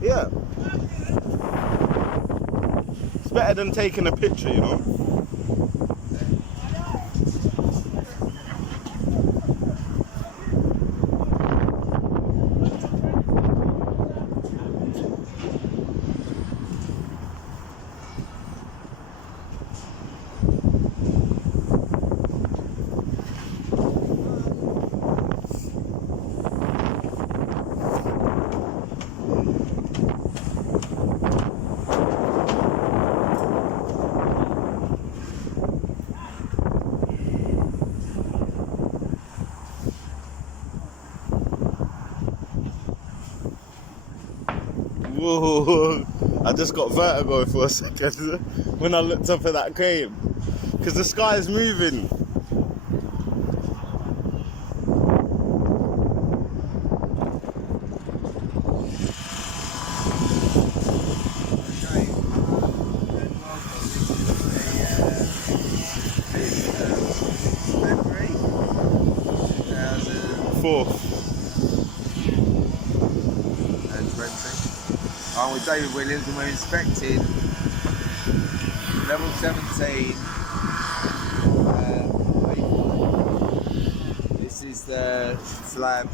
Yeah. It's better than taking a picture, you know? Whoa, I just got vertigo for a second when I looked up at that crane because the sky is moving. I'm with David Williams and we're inspecting level 17. This is the slab.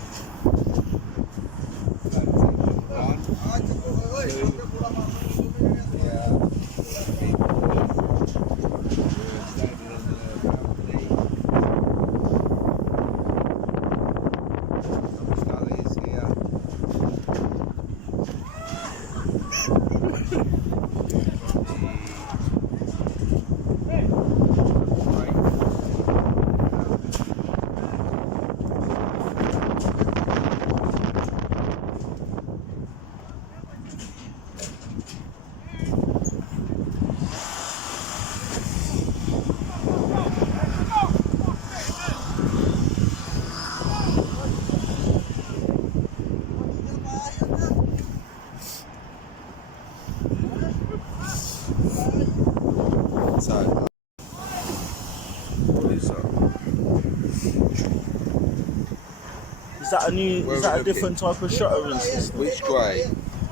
Is that a new? Is that a different type of shuttering system? Which grey?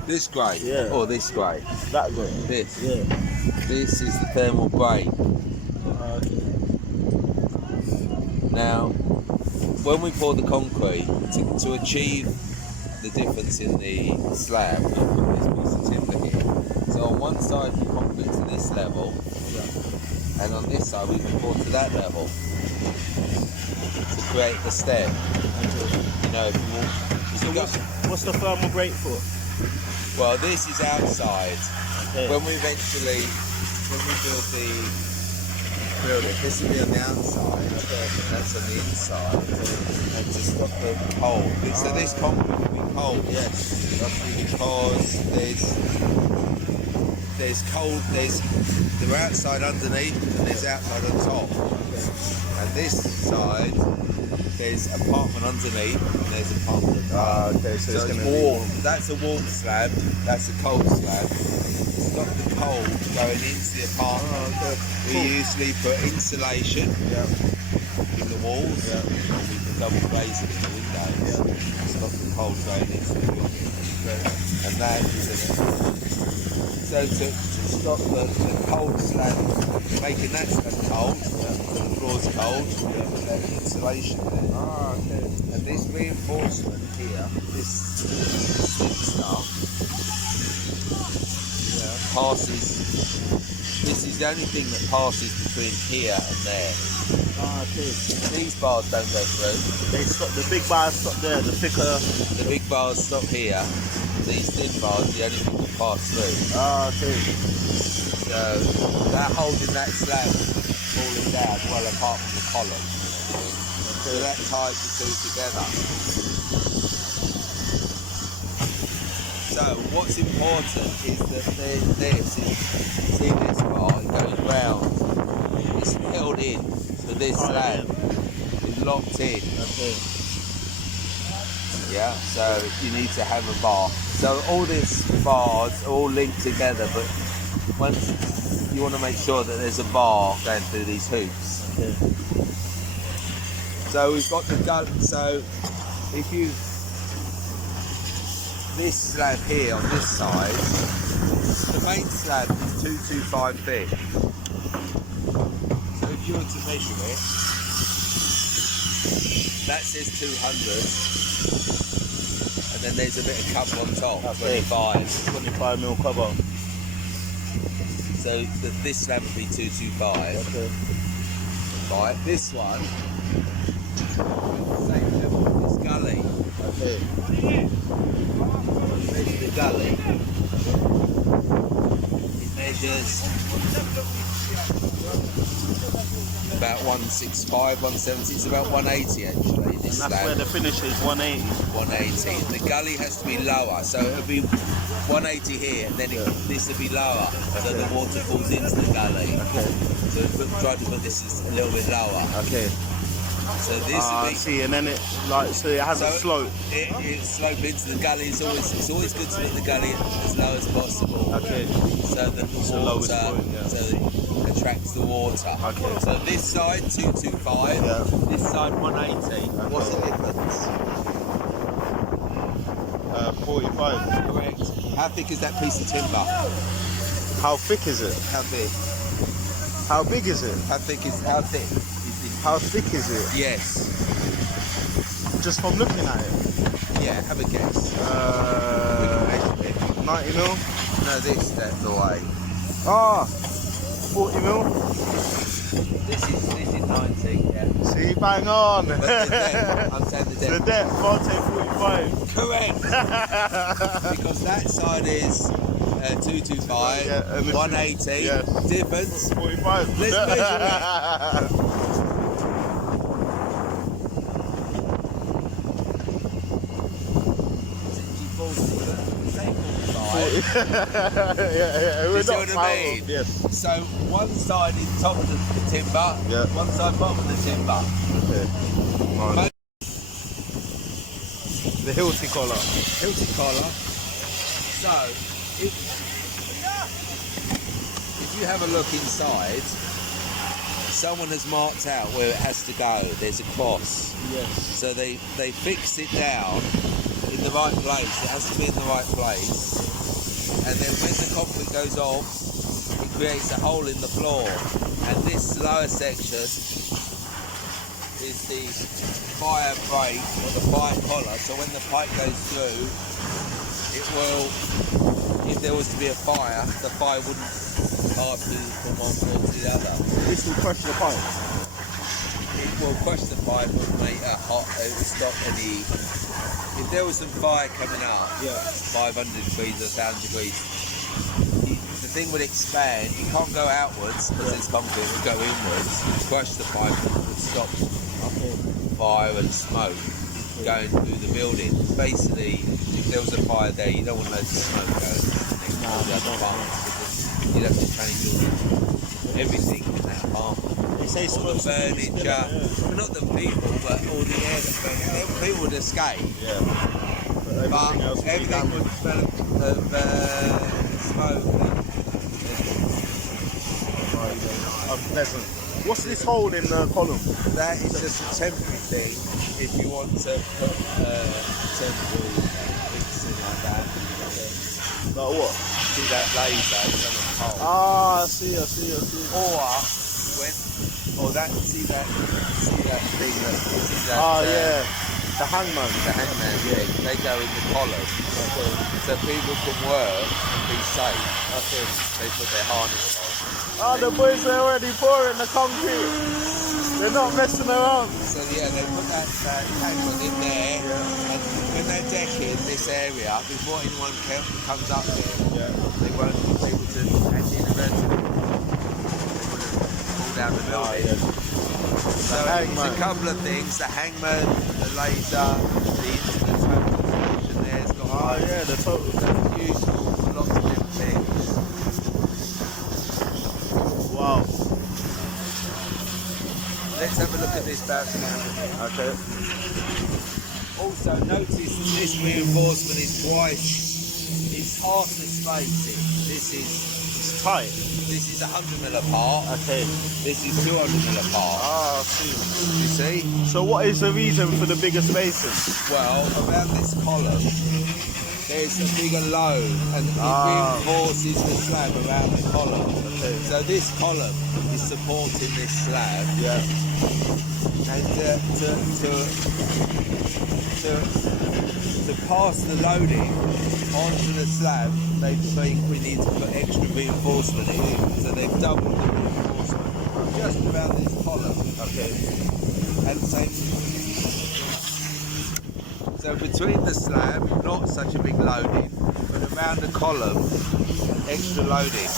This grey? Yeah. Or this grey? That grey. This. Yeah. This is the thermal brake. Okay. Now, when we pour the concrete, to achieve the difference in the slab, we put this piece of timber here. So on one side we concrete to this level, and on this side we can pour to that level to create the step. You know, if you walk, so what's the thermal brake for? Well, this is outside. Okay. When we build it, this will be on the outside. Okay. That's on the inside. And to stop the cold. So this concrete will be cold. Yes. Because there's cold. There's the outside underneath and there's outside on top. Okay. And this side, there's apartment underneath and there's apartment above. Okay, so it's it's warm. That's a warm slab, that's a cold slab. To stop the cold going into the apartment, we usually put insulation in the walls, we put double glazing in the windows to stop the cold going into the windows. And that is it. So to stop the cold slab, making that slab cold, the floor's cold, insulation there. Okay. And this reinforcement here, this stuff, passes. This is the only thing that passes between here and there. Okay. These bars don't go through. They stop. The big bars stop there. The thicker. The big bars stop here. These thin bars, the only thing that pass through. Okay. So they're holding that slab falling down well apart from the column. So that ties the two together. So what's important is that see this bar, it goes round this tied slab in. is locked in. Okay. Yeah, so you need to have a bar. So all these bars are all linked together, but once you want to make sure that there's a bar going through these hoops. Okay. So we've got the gun. So if you this slab here on this side, the main slab is 225 thick. So if you were to measure it, that says 200. And then there's a bit of cover on top, Okay. 25. 25 mil cover. So this slab would be 225. Okay. Right, this one, same level as this gully. Okay. Measure the gully. It measures about 165, 170. It's about 180 actually. This And that's where the finish is 180. 180. The gully has to be lower, so it'll be 180 here, and then this will be lower, so the water falls into the gully. Okay. So try to put this a little bit lower. Okay. So this will I be. see, and then it so it has a slope. It slope into the gully. It's always good to put the gully as low as possible. Okay. So that the lowest water, point, yeah. so that it attracts the water. Okay. So this side 225, Yeah. this side 180. What's the difference? 45. Correct. How thick is that piece of timber? How thick is it? How big? How big is it? How thick is this? How thick is it? Yes. Just from looking at it. Yeah. Have a guess. Measure it. 90 mil. No, that's the way. Ah, 40 mil. This is 90. Yeah. See, bang on. But the depth, I'm saying the The depth. depth, I'll take 45. Correct. Because that side is 225, Yeah, and this is- 180. yeah. Difference. 45. Let's measure it. yeah, we're You see not what I far mean? off, yes. So one side is top of the timber, Yeah. one side bottom of the timber. Okay. Mo- The Hilti collar. Hilti collar. So if you have a look inside, someone has marked out where it has to go. There's a cross. Yes. So they fix it down in the right place. It has to be in the right place. And then when the concrete goes off, it creates a hole in the floor. And this lower section is the fire break or the fire collar. So when the pipe goes through, it will, if there was to be a fire, the fire wouldn't pass through from one floor to the other. This will crush the pipe. It will crush the pipe and make a hot, it will stop any. If there was some fire coming out, Yeah. 500 degrees or 1,000 degrees, the thing would expand. You can't go outwards because it's concrete, it would go inwards, crush the pipe and it would stop Okay. fire and smoke going through the building. Basically, if there was a fire there, you don't want loads of smoke going next to all the other apartments because you'd have to change everything in that apartment. They say All the smoke's still furniture, there, well, not the people, but all the air that burns. People would escape, yeah. But but everything else will be everything would damaged. smell of smoke. Unpleasant. What's this hole in the column? That is just a temporary thing if you want to put temporary things in like that. Like what? See that laser is on the pole. Ah, I see. Or see that thing Yeah. The hangman. the hangman thing, they go in the column so people can work and be safe. Okay. They put their harness on. Ah, the boys are already pouring the concrete. They're not messing around. So yeah, they put that hangman in there, and when they're decking this area, before anyone comes up here, Yeah. they won't be able to actually inadvertently pull down the building. So it's a couple of things: the hangman, the laser, the total station there's got Ah, yeah, the total. useful for lots of different things. Wow. let's have a look at this balcony. Okay. Also, notice this reinforcement is twice. It's half the spacing. It's tight. This is 100mm apart. Okay. This is 200mm apart. Ah, I see. You see? So what is the reason for the bigger spacing? Well, around this column, there's a bigger load, and it reinforces the slab around the column. Okay. So this column is supporting this slab. Yeah. And to pass the loading onto the slab, they think we need to put extra reinforcement in. So they've doubled the reinforcement just around this column. Okay. And so between the slab, not such a big loading, but around the column, extra loading.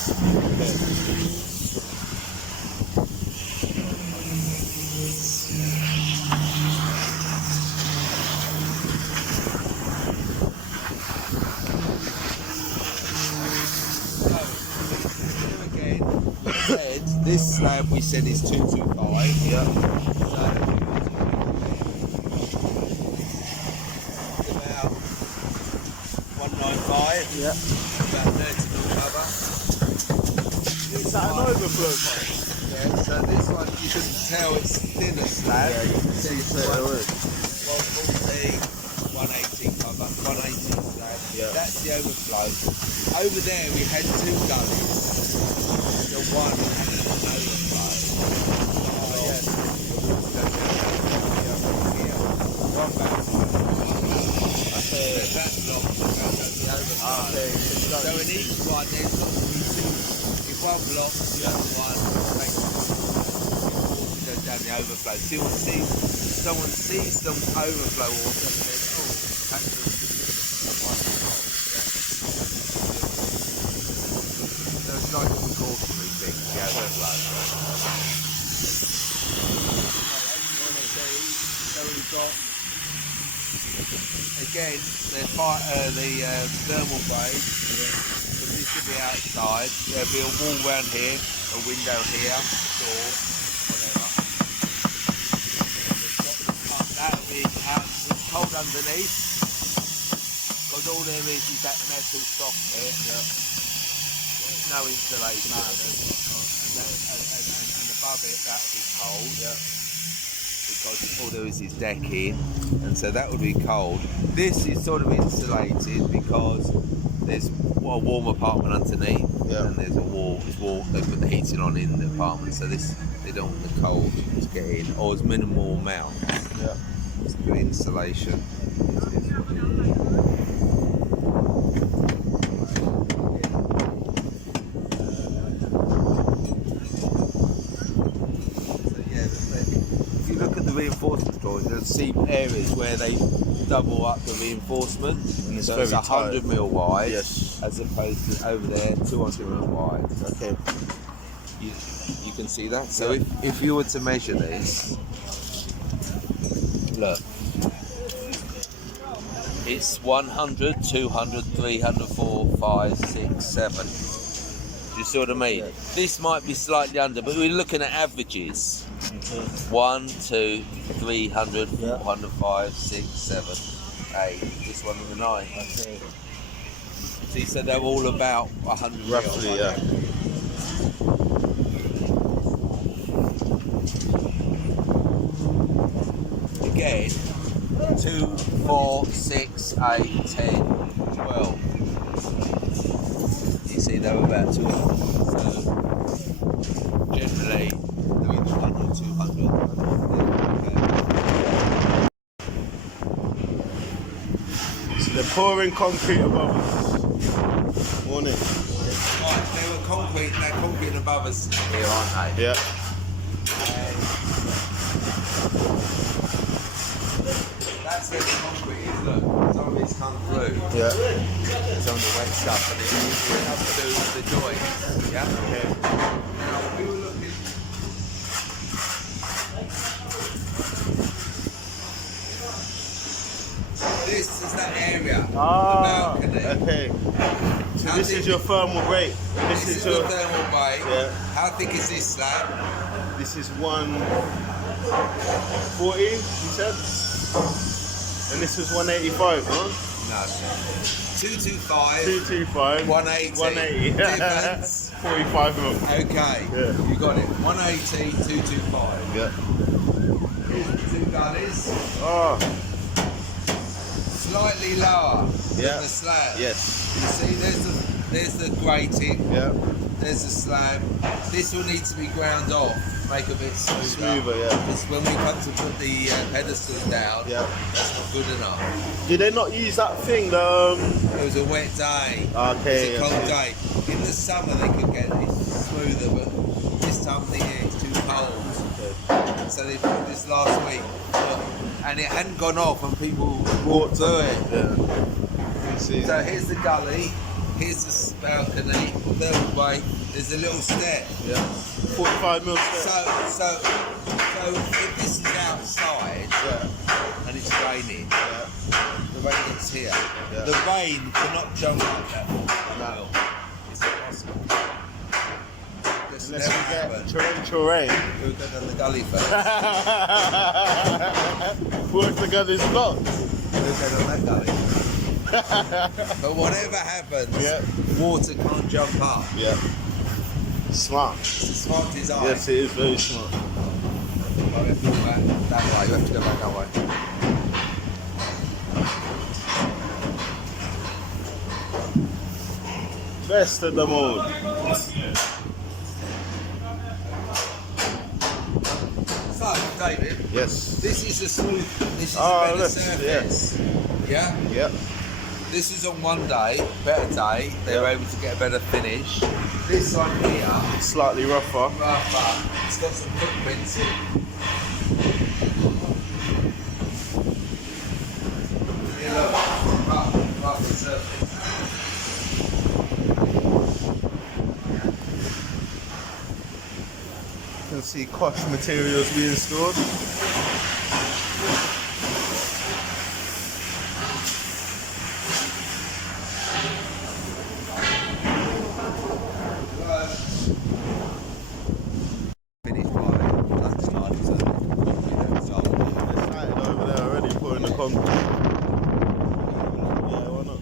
Okay. This slab we said is 225. Yeah. So it's about 195. Yeah. About 30mm cover. Is that an overflow pipe? Yeah. So this one you can tell it's thinner slab. Yeah, you can see straight away. 140, 180 cover, 180 slab. Yeah. That's the overflow. Over there we had two gullies. The one had an overflow. One back. That's locked around the overflow. So in each one there's got to be two. If one blocks, the other one takes goes down the overflow. Someone sees the overflow water and says, oh, that's the one. So it's like a precautionary thing, the overflow. So we've got, again, the thermal braid, so this will be outside. There'll be a wall round here, a window here, door, whatever. That'll be out, it's cold underneath, because all there is that metal soft here. Yeah. There's no insulation. No, and above it, that'll be cold. Yeah. Because all there is decking, and so that would be cold. This is sort of insulated because there's a warm apartment underneath, and there's a wall. They put the heating on in the apartment, so this they don't want the cold to get in, or as minimal amount. Yeah, it's good insulation. Reinforcement drawings, you'll see areas where they double up the reinforcement, and it's so very it's 100mm wide, yes, as opposed to over there 200mm wide. Okay, you can see that. So if you were to measure this, look, it's 100, 200, 300, 4, 5, 6, 7. Do you see what I mean? Yeah. This might be slightly under, but we're looking at averages. 1, 2, 300, 400, 5, 6, 7, 8. This one was a 9. Okay. See, so they're all about 100 roughly, yeah. Again, 2, 4, 6, 8, 10, 12. You see, they're about 200. So generally, 300, 200. So they're pouring concrete above us. Morning. Right, they're concrete above us here, aren't they? Yeah. And that's where the concrete is, look. Some of it's come through. Yeah. Some of the wet stuff, and it's enough to do the joint. Yeah? Okay. Now, we were looking. This is that area, the balcony. Okay. So So this is your thermal brake. This is your thermal brake. Yeah. How thick is this slab? This is 140, you said? And this was 185, huh? No. 225. 225. 180. 180. Difference. 45 mil. Okay. Yeah. You got it. 180, 225. Yeah. Here's the two gullies. Oh. Slightly lower Yeah. than the slab. Yes. You see, there's the grating. Yeah. There's the slab. This will need to be ground off, make a bit smoother. Smoother, yeah. Because when we come to put the pedestals down, Yeah. that's not good enough. Did they not use that thing? It was a wet day. Okay. It was a cold day. In the summer they could get it smoother, but this time of the year it's too cold. So they put this last week, and it hadn't gone off, and people walked through it. Yeah. See. So here's the gully, here's the balcony, thermal brake, there's a little step. Yeah. 45 mil step. So if this is outside Yeah. and it's raining, Yeah. the rain gets here. Yeah. The rain cannot jump up that mile. It's impossible. This Unless never you get happened. torrential rain. We'll go down the gully first. Work together is blocked. We'll go down that gully. But whatever happens, Yeah. water can't jump up. Yeah. Smart. It's a smart design. Yes, it is very smart. We have to go back that way. You have to go back that way. Best of them all. So, David, Yes. this is a smooth, this is Oh, a better look, surface. Yeah? Yep. This is on one day, better day, they were able to get a better finish. This one here, Slightly rougher. rougher, it's got some footprints in. Yeah, look, rough surface. You can see Kosh materials being stored. Finished by lunchtime, so we don't solve it. They started over there already pouring the concrete. Yeah, why not?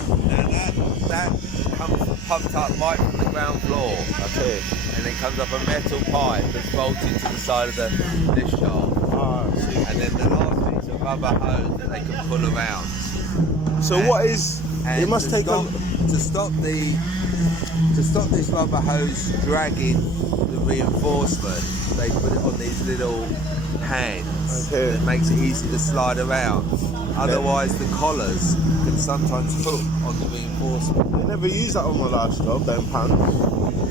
That comes pumped up right from the ground floor, Okay. and then comes up a metal pipe that's bolted to the side of the lift shaft, Ah, I see. and then the last bit's a rubber hose that they can pull around. So what is? And It must to take stop, to stop this rubber hose dragging the reinforcement, they put it on these little hands. Okay. It makes it easy to slide around. Otherwise, the collars can sometimes hook on the reinforcement. They never use that on my last job. Them pants.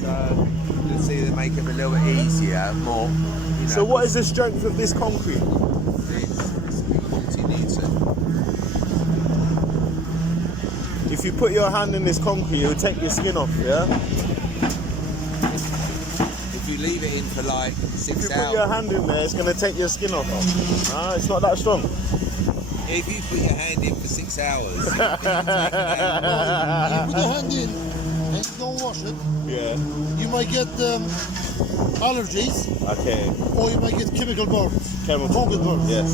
So you'll see they make it a little bit easier, more. You know, So what is the strength of this concrete? It's 40 Newton. If you put your hand in this concrete, it will take your skin off. Yeah. If you leave it in for like If 6 you put your hours, hand in there, it's gonna take your skin off. Ah, it's not that strong. if you put your hand in for 6 hours, you can take it out. You put your hand in and you don't wash it, Yeah. you might get allergies Okay. or you might get chemical burns, Chemical. fungal burns. Yes.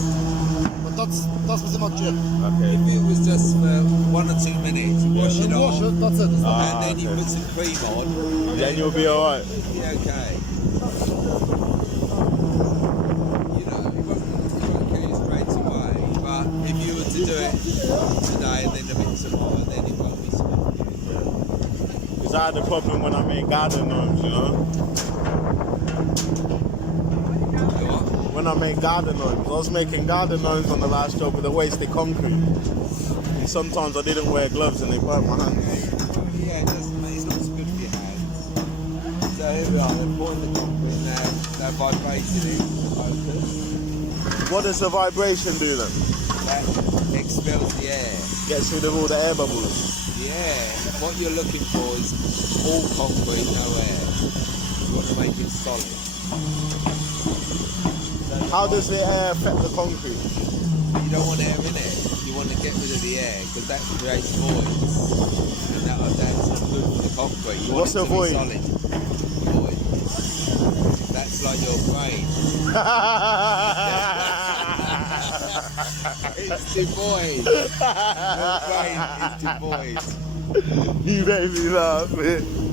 But that's pretty much it. Okay. If it was just for 1 or 2 minutes, you wash You it wash off, it, that's it. It's not and then you okay. put some cream on, Then you'll be alright. you'll be okay. You know, it won't kill you straight away, but if you were to do it today and then a bit tomorrow, then it won't be so good. Because I had a problem when I made garden gnomes, you know. You what? when I made garden gnomes. I was making garden gnomes on the last job with the wasted concrete. And sometimes I didn't wear gloves and they burnt my hands. Yeah, it doesn't, it's not so good for your hands. So here we are, they're pouring the concrete now, they're vibrating it. Focus. What does the vibration do then? That expels the air. Gets rid of all the air bubbles. Yeah, what you're looking for is all concrete, no air. You want to make it solid. How does the air affect the concrete? You don't want air in it. You want to get rid of the air because that creates voids. And that's not good for the concrete. You What's want a it to void? be solid. Void. That's like your brain. It's devoid. Your brain is devoid. You made me laugh, man.